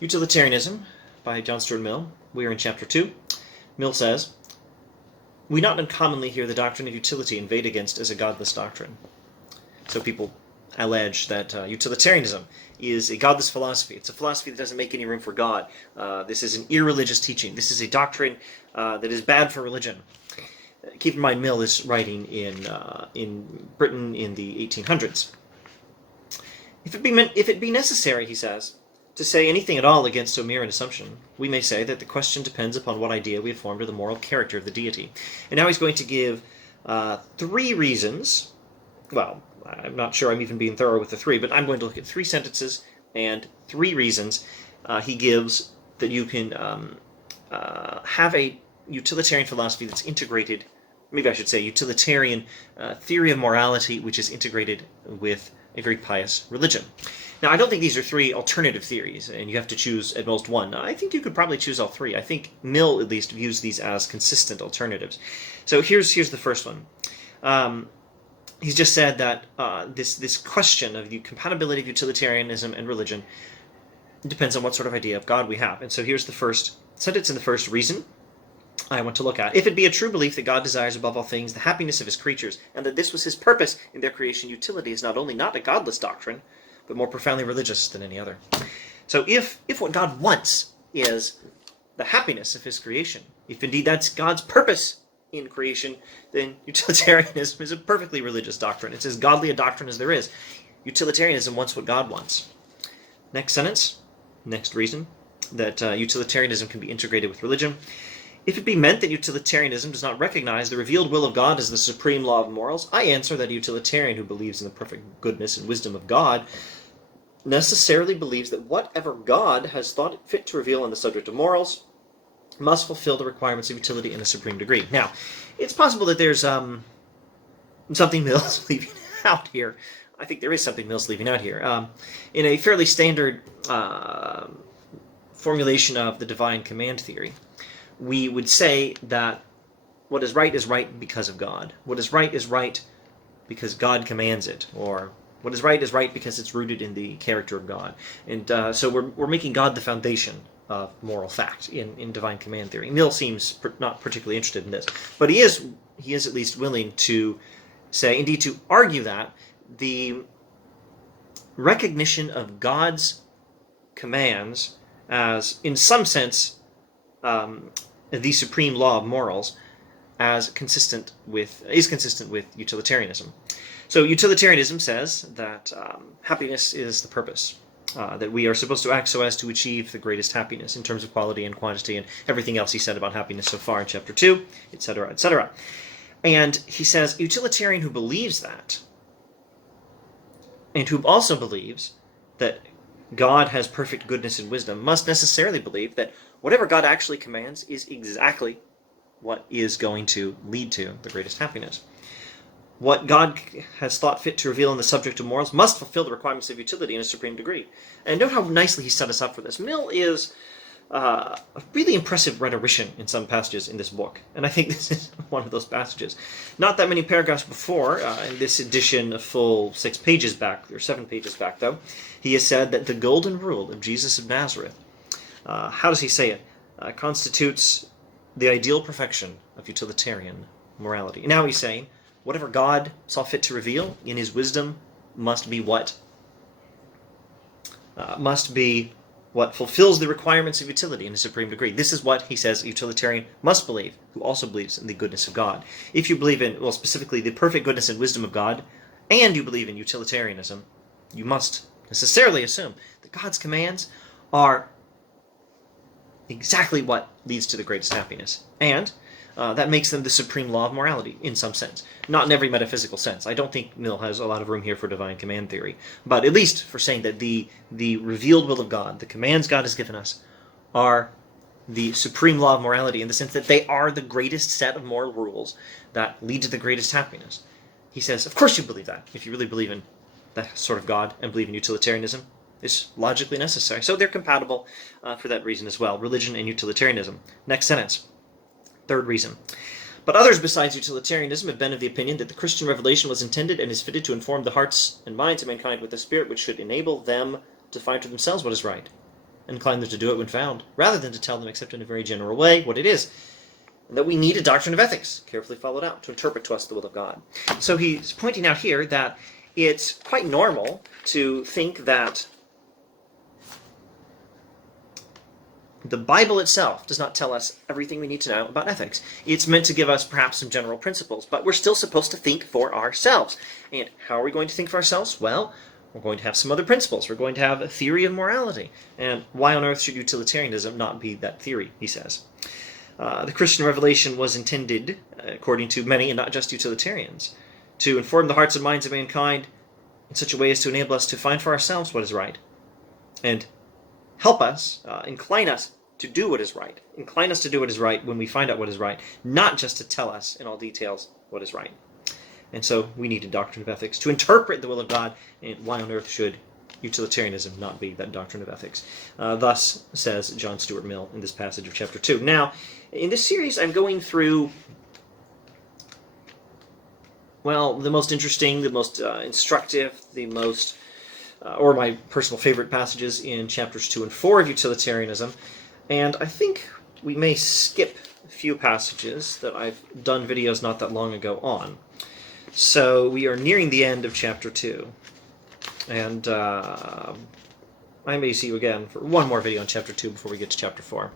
Utilitarianism by John Stuart Mill. We are in chapter 2. Mill says, "We not uncommonly hear the doctrine of utility inveighed against as a godless doctrine." So people allege that utilitarianism is a godless philosophy. It's a philosophy that doesn't make any room for God. This is an irreligious teaching. This is a doctrine that is bad for religion. Keep in mind, Mill is writing in Britain in the 1800s. If it be necessary, he says, to say anything at all against so mere an assumption, we may say that the question depends upon what idea we have formed of the moral character of the deity. And now he's going to give 3 reasons. Well, I'm not sure I'm even being thorough with the 3, but I'm going to look at 3 sentences and 3 reasons he gives that you can have a utilitarian philosophy that's integrated, maybe I should say utilitarian theory of morality, which is integrated with a very pious religion. Now, I don't think these are 3 alternative theories, and you have to choose at most one. I think you could probably choose all 3. I think Mill, at least, views these as consistent alternatives. So here's the first one. He's just said that this question of the compatibility of utilitarianism and religion depends on what sort of idea of God we have. And so here's the first sentence and the first reason I want to look at. If it be a true belief that God desires above all things the happiness of his creatures, and that this was his purpose in their creation, utility is not only not a godless doctrine, but more profoundly religious than any other. So if what God wants is the happiness of his creation, if indeed that's God's purpose in creation, then utilitarianism is a perfectly religious doctrine. It's as godly a doctrine as there is. Utilitarianism wants what God wants. Next sentence, next reason that utilitarianism can be integrated with religion. If it be meant that utilitarianism does not recognize the revealed will of God as the supreme law of morals, I answer that a utilitarian who believes in the perfect goodness and wisdom of God necessarily believes that whatever God has thought it fit to reveal on the subject of morals must fulfill the requirements of utility in a supreme degree. Now, it's possible that there's something Mill's leaving out here. I think there is something Mill's leaving out here. In a fairly standard formulation of the divine command theory, we would say that what is right because of God. What is right because God commands it, or what is right because it's rooted in the character of God. And so we're making God the foundation of moral fact in divine command theory. Mill seems not particularly interested in this, but he is at least willing to say, indeed to argue, that the recognition of God's commands as, in some sense, the supreme law of morals is consistent with utilitarianism. So utilitarianism says that happiness is the purpose, that we are supposed to act so as to achieve the greatest happiness in terms of quality and quantity and everything else he said about happiness so far in chapter 2, etc., etc. And he says, a utilitarian who believes that, and who also believes that God has perfect goodness and wisdom, must necessarily believe that whatever God actually commands is exactly what is going to lead to the greatest happiness. What God has thought fit to reveal on the subject of morals must fulfill the requirements of utility in a supreme degree. And note how nicely he set us up for this. Mill is a really impressive rhetorician in some passages in this book, and I think this is one of those passages. Not that many paragraphs before, in this edition, a full 6 pages back, or 7 pages back though, he has said that the golden rule of Jesus of Nazareth, how does he say it, constitutes the ideal perfection of utilitarian morality. Now he's saying, whatever God saw fit to reveal in his wisdom must be what fulfills the requirements of utility in a supreme degree. This is what, he says, a utilitarian must believe, who also believes in the goodness of God. If you believe in, well, specifically the perfect goodness and wisdom of God, and you believe in utilitarianism, you must necessarily assume that God's commands are exactly what leads to the greatest happiness. And that makes them the supreme law of morality, in some sense. Not in every metaphysical sense. I don't think Mill has a lot of room here for divine command theory. But at least for saying that the revealed will of God, the commands God has given us, are the supreme law of morality, in the sense that they are the greatest set of moral rules that lead to the greatest happiness. He says, of course you believe that, if you really believe in that sort of God and believe in utilitarianism. It's logically necessary. So they're compatible for that reason as well, religion and utilitarianism. Next sentence. Third reason. But others besides utilitarianism have been of the opinion that the Christian revelation was intended and is fitted to inform the hearts and minds of mankind with a spirit which should enable them to find for themselves what is right, incline them to do it when found, rather than to tell them, except in a very general way, what it is. And that we need a doctrine of ethics, carefully followed out, to interpret to us the will of God. So he's pointing out here that it's quite normal to think that the Bible itself does not tell us everything we need to know about ethics. It's meant to give us perhaps some general principles, but we're still supposed to think for ourselves. And how are we going to think for ourselves? Well, we're going to have some other principles. We're going to have a theory of morality. And why on earth should utilitarianism not be that theory, he says. The Christian revelation was intended, according to many, and not just utilitarians, to inform the hearts and minds of mankind in such a way as to enable us to find for ourselves what is right, and help us, incline us to do what is right. Incline us to do what is right when we find out what is right, not just to tell us in all details what is right. And so we need a doctrine of ethics to interpret the will of God, and why on earth should utilitarianism not be that doctrine of ethics? Thus says John Stuart Mill in this passage of chapter 2. Now, in this series I'm going through, well, the most interesting, the most instructive, the most or my personal favorite passages in chapters 2 and 4 of Utilitarianism. And I think we may skip a few passages that I've done videos not that long ago on. So we are nearing the end of chapter 2. And I may see you again for one more video on chapter 2 before we get to chapter 4.